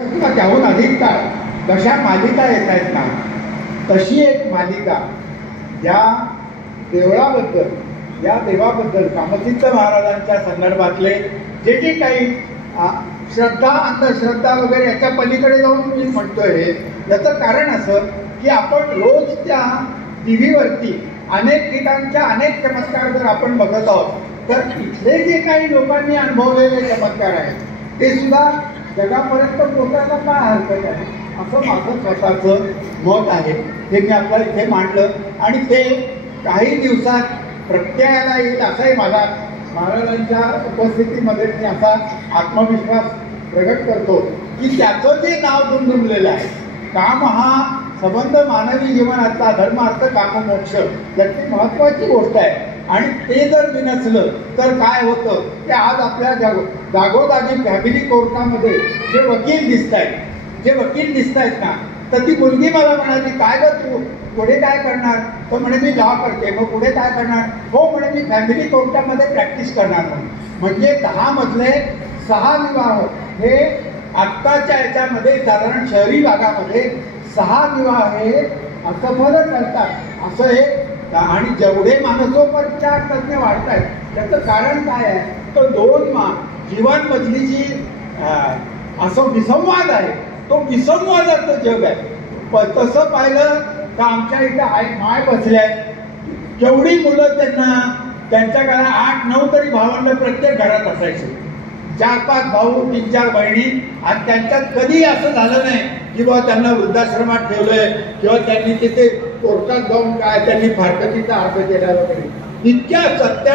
त्याहून अधिक काळ कशा मालिका येत आहेत ना, तशी एक मालिका या देवळाबद्दल, या देवाबद्दल, कामसिद्ध महाराजांच्या संदर्भातले जे जे काही श्रद्धा, अंधश्रद्धा वगैरे याच्या पलीकडे जाऊन मी म्हणतोय हे, याचं कारण असं की आपण रोज त्या टी व्हीवरती अनेक ठिकाणच्या अनेक चमत्कार जर आपण बघत आहोत, तर इथले जे काही लोकांनी अनुभवलेले चमत्कार आहेत ते सुद्धा जगापर्यंत पोहोचायला काय हरकत आहे, असं माझं स्वतःचं मत आहे. हे मी आपल्याला इथे मांडलं आणि ते काही दिवसात प्रत्ययाला येईल असाही मला महाराजांच्या उपस्थितीमध्ये मी असा आत्मविश्वास प्रगट करतो की त्याचं जे नाव दुमदुमलेलं आहे, काम हा संबंध मानवी जीवनातला धर्म अर्थ काम मोक्ष याची महत्त्वाची गोष्ट आहे. आणि ते जर विनसलं तर काय होतं की आज आपल्या जागोजागी फॅमिली कोर्टामध्ये जे वकील दिसत आहेत ना, तर ती मुलगी मला म्हणाली, काय ग तू पुढे काय करणार? तर म्हणे मी लॉ करते. मग पुढे काय करणार? हो म्हणे मी फॅमिली कोर्टामध्ये प्रॅक्टिस करणार. म्हणजे 10 मधले 6 विवाह हे आत्ताच्या याच्यामध्ये साधारण शहरी भागामध्ये 6 विवाह हे असफल ठरतात असं हे. आणि जेवढे मानसोपचार तज्ञ वाढत आहेत त्याचं कारण काय आहे, तर 2 जीवांमधली जी असं विसंवाद आहे, तो विसंवादाचं जग आहे. तसं पाहिलं तर आमच्या इथं माय बसल्या आहेत, केवढी मुलं त्यांच्या घरात 8-9 तरी भावंड प्रत्येक घरात असायचे, 4-5 भाऊ 3-4 बहिणी. आणि त्यांच्यात कधी असं झालं नाही की बाबा त्यांना वृद्धाश्रमात ठेवलंय किंवा त्यांनी तिथे कोर्टात जाऊन काय त्यांनी फारकतीचा अर्ज केला वगैरे. इतक्या सत्य